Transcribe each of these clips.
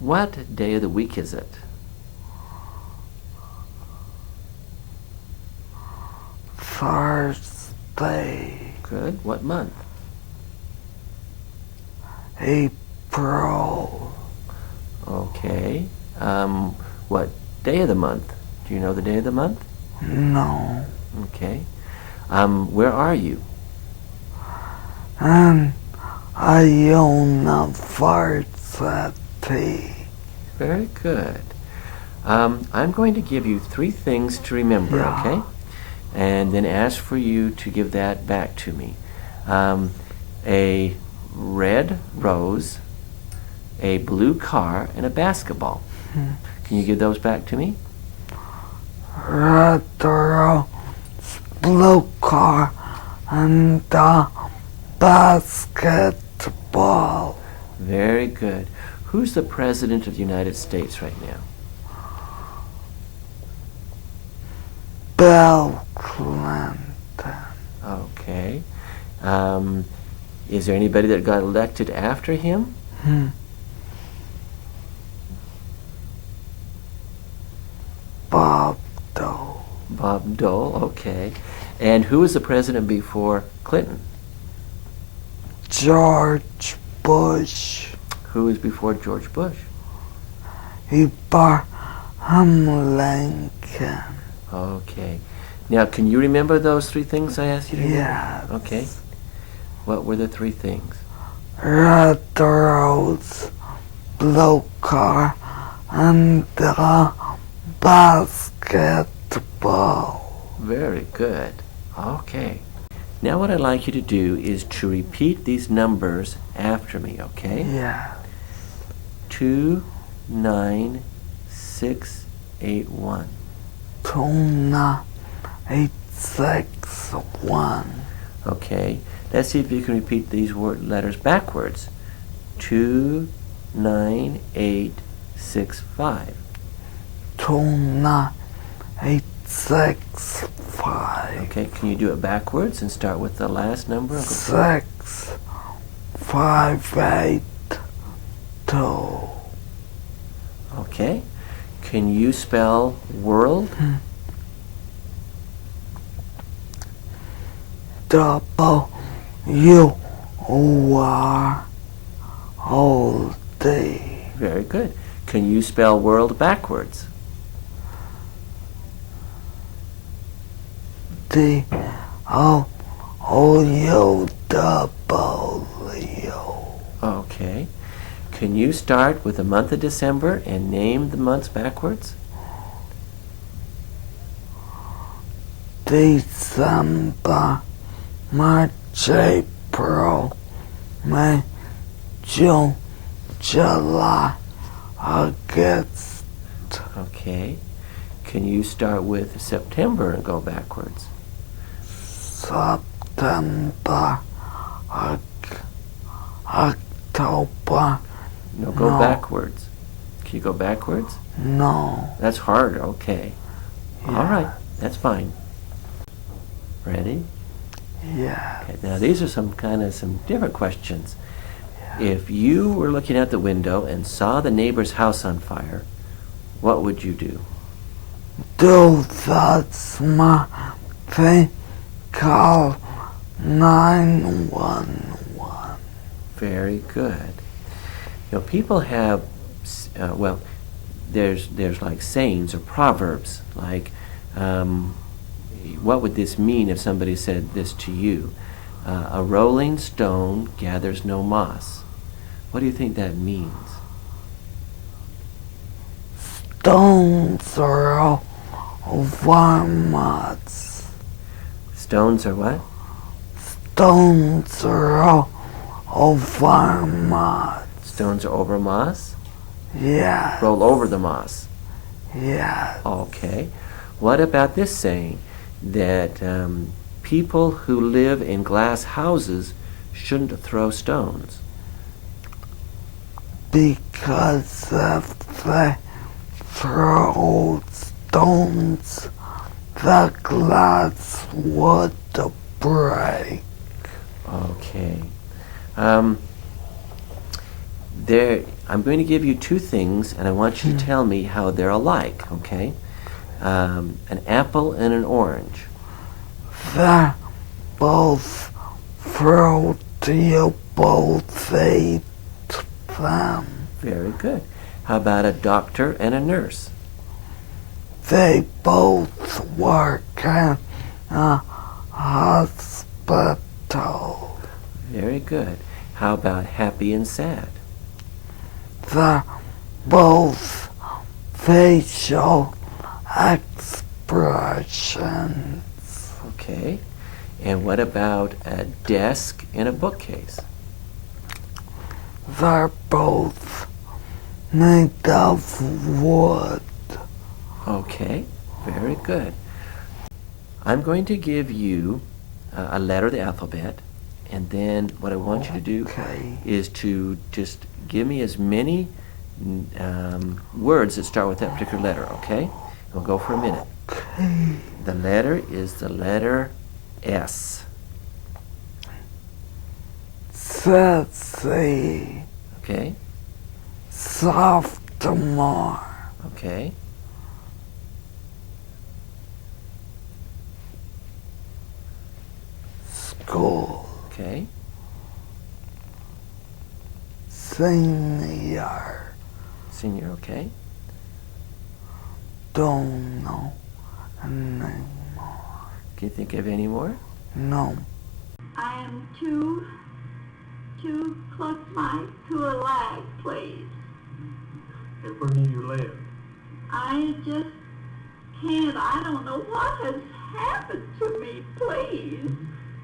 What day of the week is it? Thursday. Good. What month? April. Okay. What day of the month? Do you know the day of the month? No. Okay. Where are you? And a university. Very good. I'm going to give you 3 things to remember, Yeah. okay? And then ask for you to give that back to me. A red rose, a blue car, and a basketball. Can you give those back to me? Red rose, blue car, and a basketball. Very good. Who's the President of the United States right now? Bill Clinton. Okay. Is there anybody that got elected after him? Bob Dole. Bob Dole, okay. And who was the president before Clinton? George Bush. Who was before George Bush? Abraham Lincoln. Okay. Now, can you remember those 3 things I asked you to remember? Yes. Okay. What were the 3 things? Red rose, blue car, and a basketball. Very good. Okay. Now what I'd like you to do is to repeat these numbers after me, okay? Yeah. 2, 9, 6, 8, 1. 2, 9, 8, 6, 1. Okay. Let's see if you can repeat these letters backwards. 2, 9, 8, 6, 5. 2, 9, 8, 6, 5. Okay, can you do it backwards and start with the last number? 6, 5, 8, 2. Okay. Can you spell world? W-O-R-O-D. Very good. Can you spell world backwards? D-O-O-U-W. Okay. Can you start with the month of December and name the months backwards? December, March, April, May, June, July, August. Okay. Can you start with September and go backwards? September, October. No, go No. backwards. Can you go backwards? No. That's hard. Okay. Yeah. All right. That's fine. Ready? Yeah. Okay. Now these are some different questions. If you were looking out the window and saw the neighbor's house on fire, what would you do? Do that's my thing. Call 911. Very good. You know, people have, there's like sayings or proverbs, like, what would this mean if somebody said this to you? A rolling stone gathers no moss. What do you think that means? Stones are all varmints. Stones are what? Stones are all varmints. Stones are over moss? Yeah. Roll over the moss. Yeah. Okay. What about this saying that people who live in glass houses shouldn't throw stones? Because if they throw stones, the glass would break. Okay. I'm going to give you two things, and I want you to tell me how they're alike, okay? An apple and an orange. They're both fruity, both eat them. Very good. How about a doctor and a nurse? They both work in a hospital. Very good. How about happy and sad? They're both facial expressions. Okay. And what about a desk and a bookcase? They're both made of wood. Okay. Very good. I'm going to give you a letter of the alphabet, and then what I want you to do is to just give me as many words that start with that particular letter, okay? We'll go for a minute. Okay. The letter is the letter S. Sexy. Okay? Sophomore. Okay? School. Okay? Senior. Senior, okay? Don't know anymore. Can you think of any more? No. I am too close mice to a lag, please. And where do you live? I just can't. I don't know what has happened to me, please.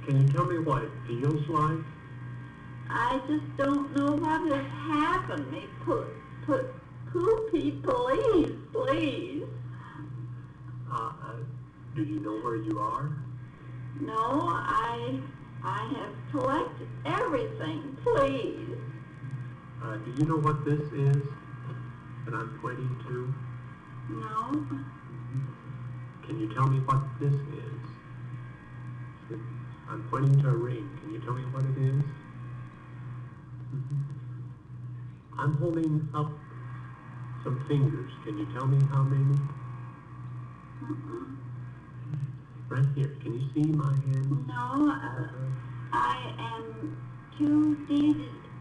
Can you tell me what it feels like? I just don't know what has happened to me. Poopy, please. Do you know where you are? No, I have collected everything, please. Do you know what this is that I'm pointing to? No, Can you tell me what this is? I'm pointing to a ring. Can you tell me what it is? I'm holding up some fingers. Can you tell me how many? Right here. Can you see my hand? no, I am too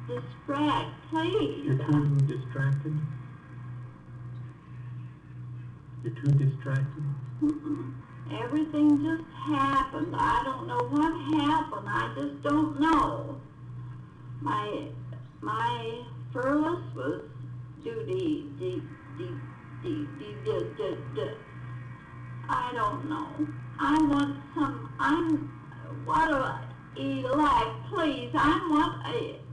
distracted, please. You're too distracted? You're too distracted? Everything just happened. I don't know what happened. I just don't know. My furnace was I don't know. I want some. What do I elect, please? I want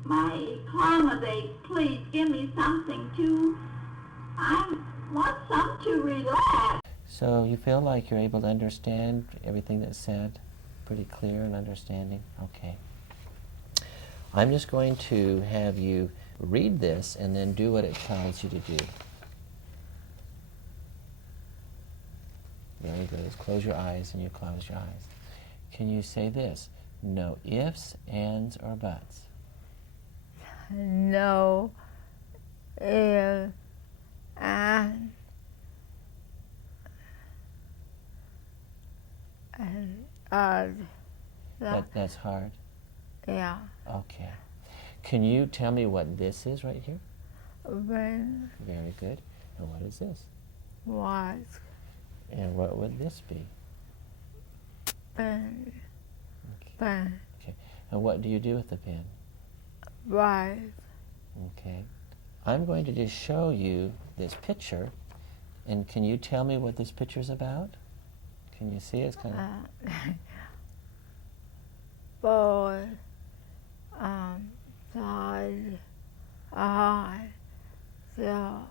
my accommodate. Please give me something to. I want some to relax. So you feel like you're able to understand everything that's said? Pretty clear and understanding? Okay. I'm just going to have you read this and then do what it tells you to do. Very good. Just close your eyes and you close your eyes. Can you say this? No ifs, ands, or buts. No if and That's hard. yeah. Okay. Can you tell me what this is right here? When Very good. And what is this? was And what would this be? when Okay. when Okay. And what do you do with the pen? was Okay. I'm going to just show you this picture, and can you tell me what this picture's about? Can you see it? It's kind of boy side so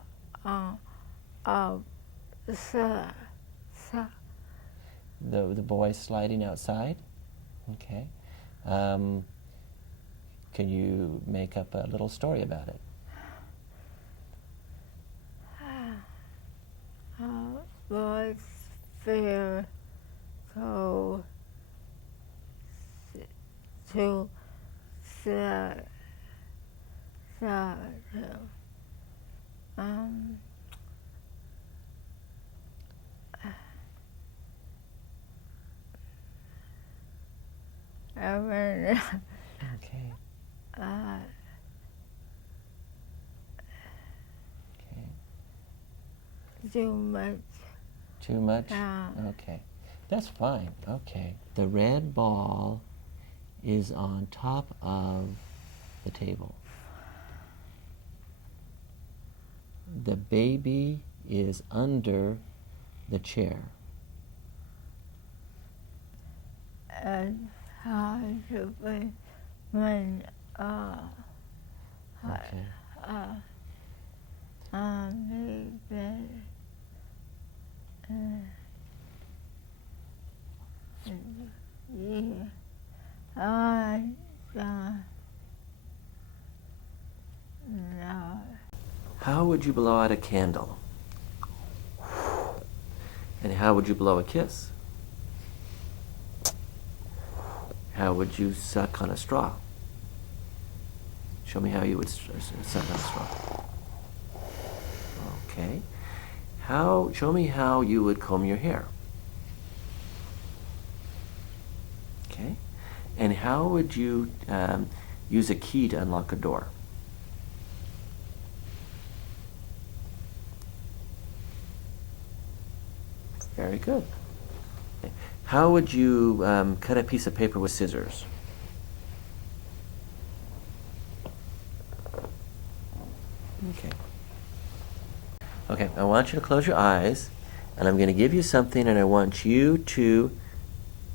the boy sliding outside. Okay. Can you make up a little story about it? was fair so to declarative. Okay. uh, Okay. too much. Too much? Yeah. Okay. That's fine. Okay. The red ball is on top of the table. The baby is under the chair. And how to be when Okay. maybe yeah. No. How would you blow out a candle? And how would you blow a kiss? How would you suck on a straw? Show me how you would suck on a straw. Okay. Show me how you would comb your hair. Okay. And how would you use a key to unlock a door? Very good. Okay. How would you cut a piece of paper with scissors? Okay. Okay, I want you to close your eyes, and I'm going to give you something, and I want you to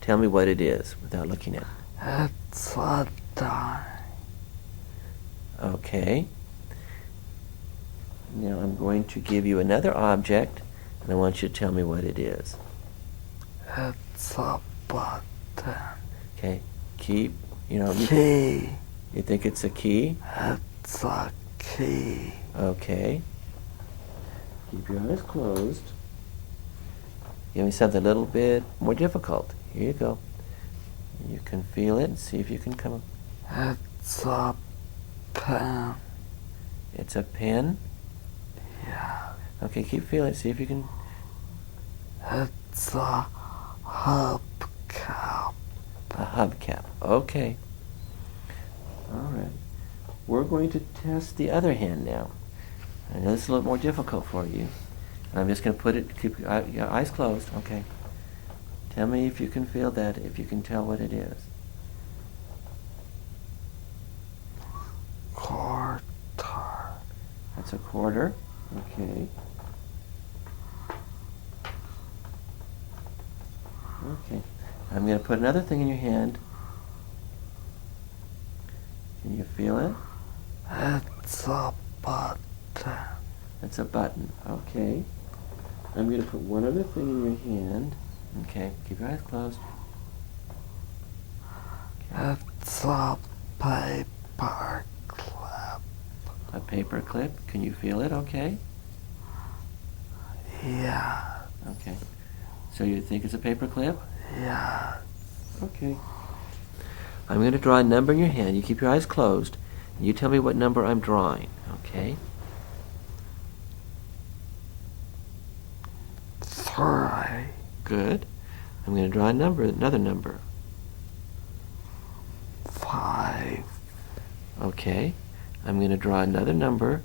tell me what it is without looking at it. It's a die. Okay. Now I'm going to give you another object, and I want you to tell me what it is. It's a button. Okay. Key. Key. You think it's a key? It's a key. Okay. Keep your eyes closed. Give me something a little bit more difficult. Here you go. You can feel it and see if you can come up. It's a pen. It's a pen? Yeah. Okay, keep feeling it. See if you can. It's a hubcap. A hubcap. Okay. All right. We're going to test the other hand now. I know this is a little more difficult for you. I'm just going to put it, keep your eyes closed. Okay. Tell me if you can feel that, if you can tell what it is. Quarter. That's a quarter. Okay. Okay. I'm going to put another thing in your hand. Can you feel it? It's a button. That's a button. Okay. I'm going to put one other thing in your hand. Okay. Keep your eyes closed. Okay. It's a paper clip. A paper clip. Can you feel it? Okay. Yeah. Okay. So you think it's a paper clip? Yeah. Okay. I'm going to draw a number in your hand. You keep your eyes closed. And you tell me what number I'm drawing. Okay? 3. Good. I'm going to draw another number. 5. Okay. I'm going to draw another number.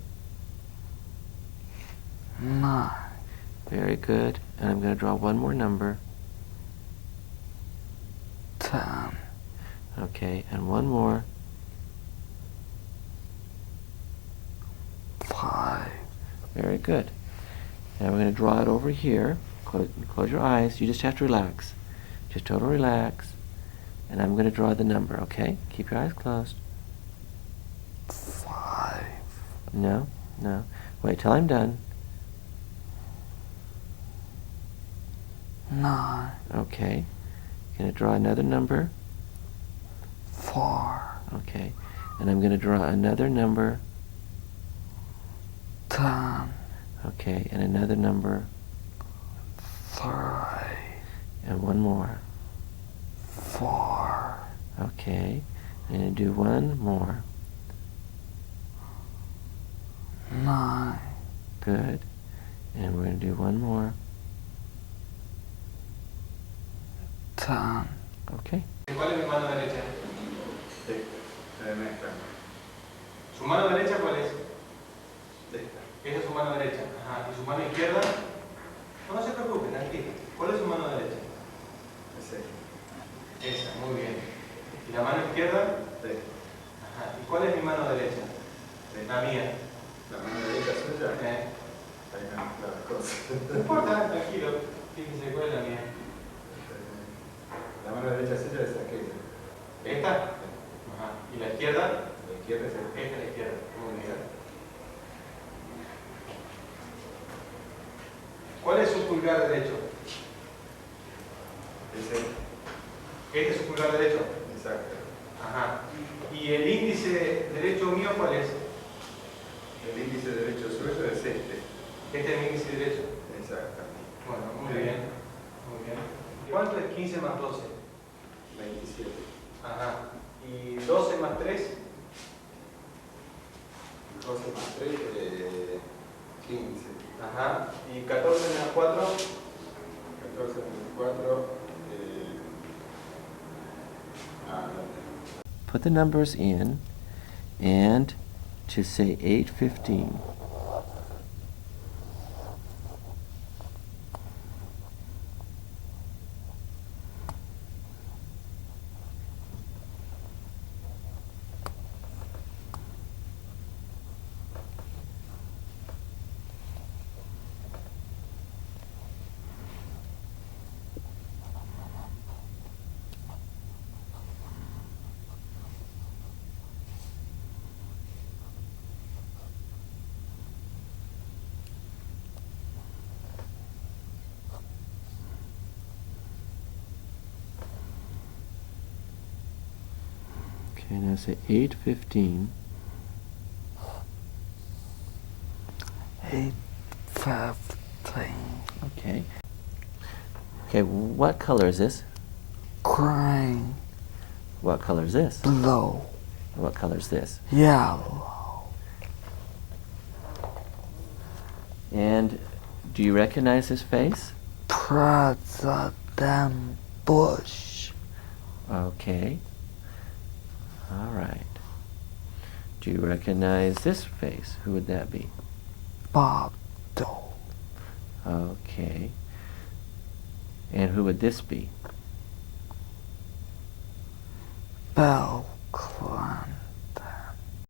9. Very good. And I'm going to draw one more number. 10. Okay. And one more. 5. Very good. Now we're going to draw it over here. Close your eyes. You just have to relax. Just total relax. And I'm going to draw the number, okay? Keep your eyes closed. 5. No, no. Wait till I'm done. 9. Okay. Going to draw another number. 4. Okay. And I'm going to draw another number. 10. Okay. And another number. 3. And one more. 4. Okay. I'm going to do one more. 9. Good. And we're going to do one more. 10. Okay. ¿Cuál es mi mano derecha? ¿Su mano derecha cuál es? Esa es su mano derecha. Ajá. ¿Y su mano izquierda? No se preocupe, tranquilo. ¿Cuál es su mano derecha? Esa, muy bien. ¿Y la mano izquierda? Ajá. ¿Y cuál es mi mano derecha? La mía. La mano derecha suya. Ahí no, las cosas. No importa, tranquilo. Fíjense cuál es la mía. La mano derecha suya es aquella. ¿Esta? Ajá. ¿Y la izquierda? La izquierda es Esta es la izquierda. Muy bien. ¿Cuál es su pulgar derecho? ese. ¿Este es su pulgar derecho? Exacto. Ajá. ¿Y el índice derecho mío cuál es? El índice derecho suyo es este. Este es mi índice derecho. Exacto. Bueno, muy bien. Muy bien. ¿Cuánto es 15 más 12? 27. Ajá. ¿Y 12 más 3? 12 más 3, 15. Ajá. ¿Y 14 menos 4? 14 menos 4, Put the numbers in and to say 8:15. Okay, now say 8:15. 8:15. Okay. Okay, what color is this? Green. What color is this? Blue. What color is this? Yellow. And do you recognize this face? President Bush. Okay. All right. Do you recognize this face? Who would that be? Bob Dole. Okay. And who would this be? Bill